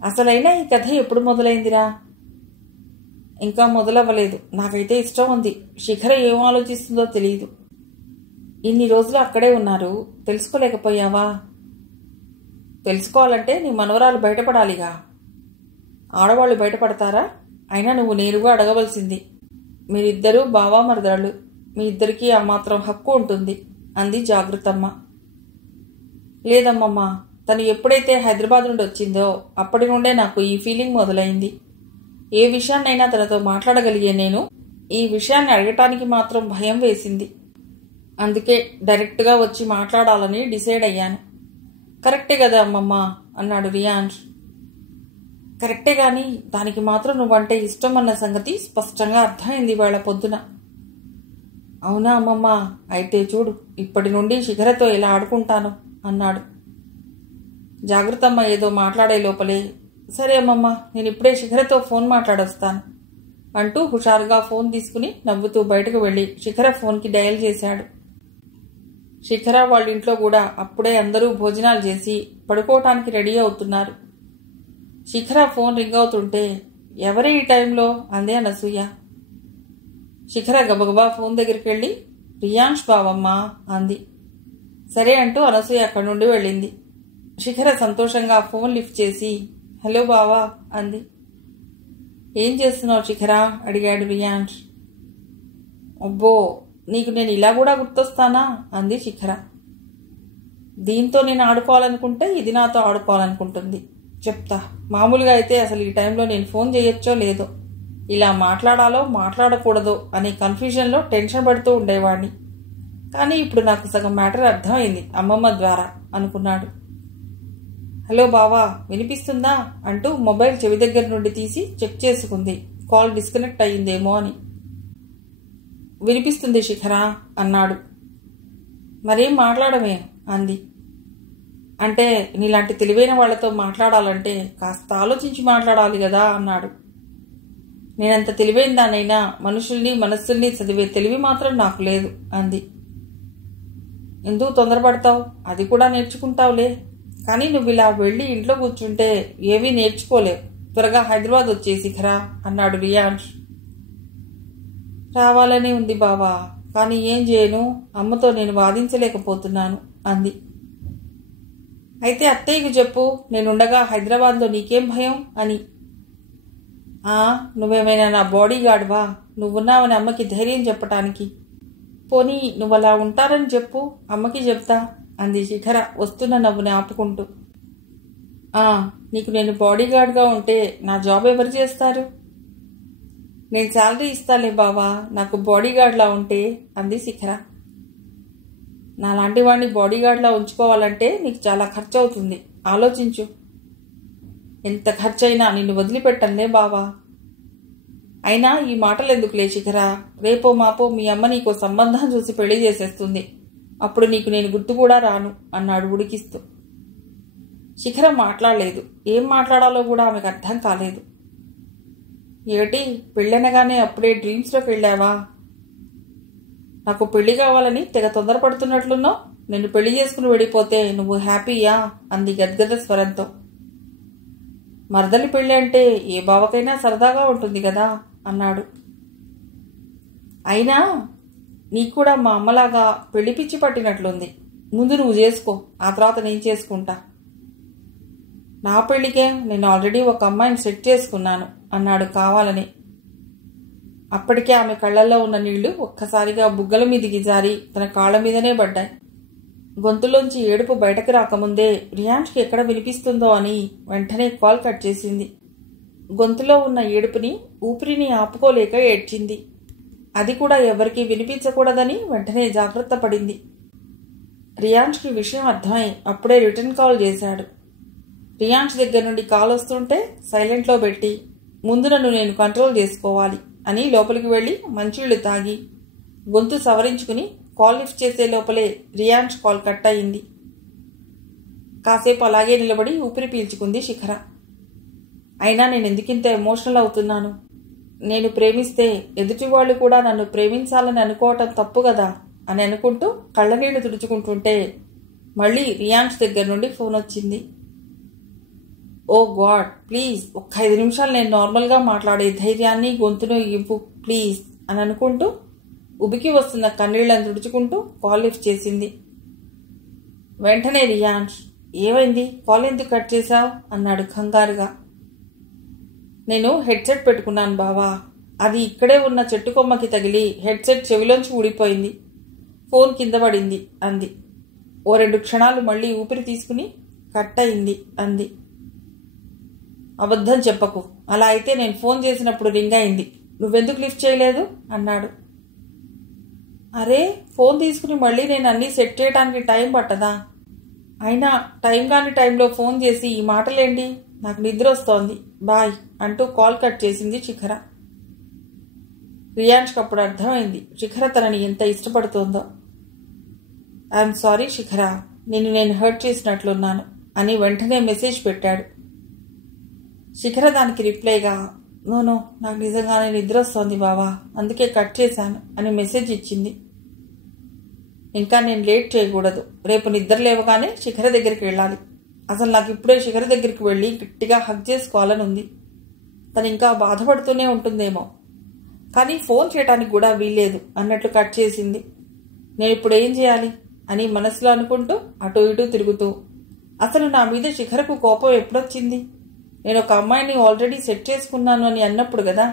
అసలైనా ఈ కథ ఎప్పుడు మొదలైందిరా? ఇంకా మొదలవ్వలేదు. నాకైతే ఇష్టం ఉంది. శిఖర ఏం ఆలోచిస్తుందో తెలియదు. ఇన్ని రోజులు అక్కడే ఉన్నారు, తెలుసుకోలేకపోయావా? తెలుసుకోవాలంటే నీ మనవరాలు బయటపడాలిగా. ఆడవాళ్ళు బయటపడతారా? అయినా నువ్వు నేరుగా అడగవలసింది. మీరిద్దరూ బావా మరదళ్ళు, మీ ఇద్దరికీ ఆ మాత్రం హక్కు ఉంటుంది అంది జాగృతమ్మ. లేదమ్మమ్మ, తను ఎప్పుడైతే హైదరాబాద్ నుండి వచ్చిందో అప్పటి నుండే నాకు ఈ ఫీలింగ్ మొదలైంది. ఏ విషయాన్నైనా తనతో మాట్లాడగలిగే నేను ఈ విషయాన్ని అడగటానికి మాత్రం భయం వేసింది. అందుకే డైరెక్ట్గా వచ్చి మాట్లాడాలని డిసైడ్ అయ్యాను. కరెక్టే కదా అమ్మమ్మ అన్నాడు రియాన్స్. కరెక్టే గాని దానికి మాత్రం నువ్వంటే ఇష్టం అన్న సంగతి స్పష్టంగా అర్థమైంది వాళ్ళ పొద్దున. అవునా అమ్మమ్మ? అయితే చూడు, ఇప్పటి నుండి శిఖరతో ఎలా ఆడుకుంటాను అన్నాడు. జాగ్రత్తమ్మ ఏదో మాట్లాడే లోపలే, సరే అమ్మమ్మ, నేను ఇప్పుడే శిఖరతో ఫోన్ మాట్లాడొస్తాను అంటూ హుషారుగా ఫోన్ తీసుకుని నవ్వుతూ బయటకు వెళ్లి శిఖర ఫోన్కి డయల్ చేశాడు. శిఖర వాళ్ళ ఇంట్లో కూడా అప్పుడే అందరూ భోజనాలు చేసి పడుకోవటానికి రెడీ అవుతున్నారు. శిఖర ఫోన్ రింగ్ అవుతుంటే, ఎవరే ఈ టైంలో అందే అనసూయ. శిఖర గబగబా ఫోన్ దగ్గరికి వెళ్ళి, రియాంష్ బావమ్మా అంది. సరే అంటూ అనసూయ అక్కడి నుండి వెళ్ళింది. శిఖర సంతోషంగా ఫోన్ లిఫ్ట్ చేసి, హలో బావా అంది. ఏం చేస్తున్నావు శిఖర అడిగాడు రియాంష్. అబ్బో, నీకు నేను ఇలా కూడా గుర్తొస్తానా అంది శిఖర. దీంతో నేను ఆడుకోవాలనుకుంటే ఇది నాతో ఆడుకోవాలనుకుంటుంది. చెప్తా. మామూలుగా అయితే అసలు ఈ టైంలో నేను ఫోన్ చేయొచ్చో లేదో, ఇలా మాట్లాడాలో మాట్లాడకూడదో అనే కన్ఫ్యూజన్లో టెన్షన్ పడుతూ ఉండేవాడిని. కానీ ఇప్పుడు నాకు సగం మ్యాటర్ అర్థమైంది అమ్మమ్మ ద్వారా అనుకున్నాడు. హలో బావా, వినిపిస్తుందా అంటూ మొబైల్ చెవి దగ్గర నుండి తీసి చెక్ చేసుకుంది, కాల్ డిస్కనెక్ట్ అయ్యిందేమో అని. వినిపిస్తుంది శిఖర అన్నాడు. మరేం మాట్లాడమే అంది. అంటే నీలాంటి తెలివైన వాళ్లతో మాట్లాడాలంటే కాస్త ఆలోచించి మాట్లాడాలి కదా అన్నాడు. నేనంత తెలివైన దానైనా మనుషుల్ని మనస్సుల్ని చదివే తెలివి మాత్రం నాకు లేదు అంది. ఎందుకు తొందరపడతావు? అది కూడా నేర్చుకుంటావులే. కానీ నువ్వు ఇలా వెళ్ళి ఇంట్లో కూర్చుంటే ఏవీ నేర్చుకోలేవు. త్వరగా హైదరాబాద్ వచ్చే శిఖర అన్నాడు రియాన్స్. రావాలనే ఉంది బావా, కానీ ఏం చేయను, అమ్మతో నేను వాదించలేకపోతున్నాను అంది. అయితే అత్తయ్యకు చెప్పు, నేనుండగా హైదరాబాద్లో నీకేం భయం అని. నువ్వేమైనా నా బాడీ గార్డ్వా? నువ్వున్నావని అమ్మకి ధైర్యం చెప్పటానికి. పోనీ నువ్వలా ఉంటారని చెప్పు, అమ్మకి చెప్తా అంది శిఖర వస్తున్న నవ్వుని ఆపుకుంటూ. నీకు నేను బాడీ గార్డ్గా ఉంటే నా జాబ్ ఎవరు చేస్తారు? నేను శాలరీ ఇస్తాలే బావా, నాకు బాడీ గార్డ్లా ఉంటే అంది శిఖర. నాలాంటి వాడిని బాడీ గార్డ్లా ఉంచుకోవాలంటే నీకు చాలా ఖర్చు అవుతుంది, ఆలోచించు. ఎంత ఖర్చయినా నిన్ను వదిలిపెట్టనులే బావా. అయినా ఈ మాటలు ఎందుకులే శిఖర, రేపో మాపో మీ అమ్మ నీకో సంబంధం చూసి పెళ్లి చేసేస్తుంది, అప్పుడు నీకు నేను గుర్తు కూడా రాను అన్నాడు ఉడికిస్తూ. శిఖర మాట్లాడలేదు. ఏం మాట్లాడాలో కూడా ఆమెకు అర్థం కాలేదు. ఏమిటి, పెళ్ళనగానే అప్పుడే డ్రీమ్స్లోకి వెళ్ళావా? నాకు పెళ్లి కావాలని తెగ తొందరపడుతున్నట్లున్నావు. నిన్ను పెళ్లి చేసుకుని వెళ్ళిపోతే నువ్వు హ్యాపీయా అంది గద్గద స్వరంతో. మరదలి పెళ్లి అంటే ఏ బావకైనా సరదాగా ఉంటుంది కదా అన్నాడు. అయినా నీకు కూడా మా అమ్మలాగా పెళ్లి పిచ్చి పట్టినట్లుంది. ముందు నువ్వు చేసుకో, ఆ తర్వాత నేను చేసుకుంటా. నా పెళ్లికే నేను ఆల్రెడీ ఒక అమ్మాయిని సెట్ చేసుకున్నాను అన్నాడు కావాలని. అప్పటికే ఆమె కళ్లల్లో ఉన్న నీళ్లు ఒక్కసారిగా బుగ్గల మీదికి జారి తన కాళ్ల మీదనే పడ్డాయి. గొంతులోంచి ఏడుపు బయటకు రాకముందే రియాన్ష్కి ఎక్కడ వినిపిస్తుందో అని వెంటనే కాల్ కట్ చేసింది. గొంతులో ఉన్న ఏడుపుని, ఊపిరిని ఆపుకోలేక ఏడ్చింది. అది కూడా ఎవరికీ వినిపించకూడదని వెంటనే జాగ్రత్త పడింది. రియాన్ష్కి విషయం అర్థమై అప్పుడే రిటర్న్ కాల్ చేశాడు. రియాన్ష్ దగ్గర నుండి కాల్ వస్తుంటే సైలెంట్లో పెట్టి ముందు నన్ను నేను కంట్రోల్ చేసుకోవాలి అని లోపలికి వెళ్ళి మంచినీళ్లు తాగి గొంతు సవరించుకుని కాల్ లిఫ్ట్ చేసే లోపలే రియాన్ష్ కాల్ కట్ అయింది. కాసేపు అలాగే నిలబడి ఊపిరి పీల్చుకుంది శిఖర. అయినా నేను ఎందుకింత ఎమోషనల్ అవుతున్నాను? నేను ప్రేమిస్తే ఎదుటి వాళ్ళు కూడా నన్ను ప్రేమించాలని అనుకోవటం తప్పు కదా అని అనుకుంటూ కళ్ళనీళ్లు తుడుచుకుంటుంటే మళ్ళీ రియాన్ష్ దగ్గర నుండి ఫోన్ వచ్చింది. ఓ గాడ్, ప్లీజ్ ఒక్క 5 నిమిషాలు నేను నార్మల్గా మాట్లాడే ధైర్యాన్ని గొంతును ఇవ్వు ప్లీజ్ అని అనుకుంటూ ఉబికి వస్తున్న కన్నీళ్లను తుడుచుకుంటూ కాల్ లిఫ్ట్ చేసింది. వెంటనే రియాన్ష్, ఏమైంది, కాల్ ఎందుకు కట్ చేశావు అన్నాడు కంగారుగా. నేను హెడ్సెట్ పెట్టుకున్నాను బావా, అది ఇక్కడే ఉన్న చెట్టు కొమ్మకి తగిలి హెడ్సెట్ చెవిలోంచి ఊడిపోయింది, ఫోన్ కింద పడింది అంది. ఓ 2 క్షణాలు మళ్ళీ ఊపిరి తీసుకుని కట్ అయింది అంది. అబద్ధం చెప్పకు, అలా అయితే నేను ఫోన్ చేసినప్పుడు రింగ్ అయింది, నువ్వెందుకు లిఫ్ట్ చేయలేదు అన్నాడు. అరే, ఫోన్ తీసుకుని మళ్ళీ నేను అన్నీ సెట్ చేయడానికి టైం పట్టదా? అయినా టైం కాని టైంలో ఫోన్ చేసి ఈ మాటలేంటి, నాకు నిద్ర వస్తోంది, బాయ్ అంటూ కాల్ కట్ చేసింది శిఖర. రియాన్ష్కి అప్పుడు అర్థమైంది శిఖర తనని ఎంత ఇష్టపడుతోందో. ఐఎమ్ సారీ శిఖర, నేను హర్ట్ చేసినట్లున్నాను అని వెంటనే మెసేజ్ పెట్టాడు. శిఖర దానికి రిప్లైగా, నో నాకు నిజంగానే నిద్ర వస్తోంది బావా, అందుకే కట్ చేశాను అని మెసేజ్ ఇచ్చింది. ఇంకా నేను లేట్ చేయకూడదు, రేపు నిద్ర లేవగానే శిఖర దగ్గరికి వెళ్ళాలి. అసలు నాకు ఇప్పుడే శిఖర దగ్గరికి వెళ్ళి గట్టిగా హగ్ చేసుకోవాలని ఉంది. తను ఇంకా బాధపడుతూనే ఉంటుందేమో, కానీ ఫోన్ చేయడానికి కూడా వీల్లేదు అన్నట్లు కట్ చేసింది. నేను ఇప్పుడు ఏం చేయాలి అని మనసులో అనుకుంటూ అటు ఇటు తిరుగుతూ, అసలు నా మీద శిఖరకు కోపం ఎప్పుడొచ్చింది? నేను ఒక అమ్మాయిని ఆల్రెడీ సెట్ చేసుకున్నాను అని అన్నప్పుడు కదా.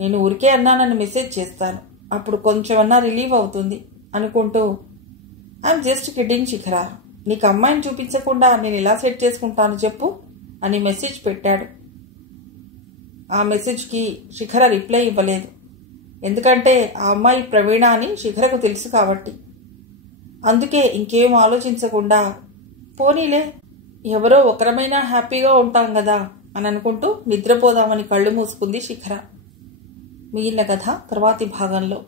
నేను ఊరికే అన్నానని మెసేజ్ చేస్తాను, అప్పుడు కొంచెమన్నా రిలీవ్ అవుతుంది అనుకుంటూ, ఐఎమ్ జస్ట్ కిడ్డింగ్ శిఖర, నీకు అమ్మాయిని చూపించకుండా నేను ఎలా సెట్ చేసుకుంటాను చెప్పు అని మెసేజ్ పెట్టాడు. ఆ మెసేజ్కి శిఖర రిప్లై ఇవ్వలేదు. ఎందుకంటే ఆ అమ్మాయి ప్రవీణ అని శిఖరకు తెలుసు కాబట్టి. అందుకే ఇంకేం ఆలోచించకుండా, పోనీలే ఎవరో ఒకరమైనా హ్యాపీగా ఉంటాం కదా అని అనుకుంటూ నిద్రపోదామని కళ్ళు మూసుకుంది శిఖర. మిగిలిన కథ తర్వాతి భాగంలో.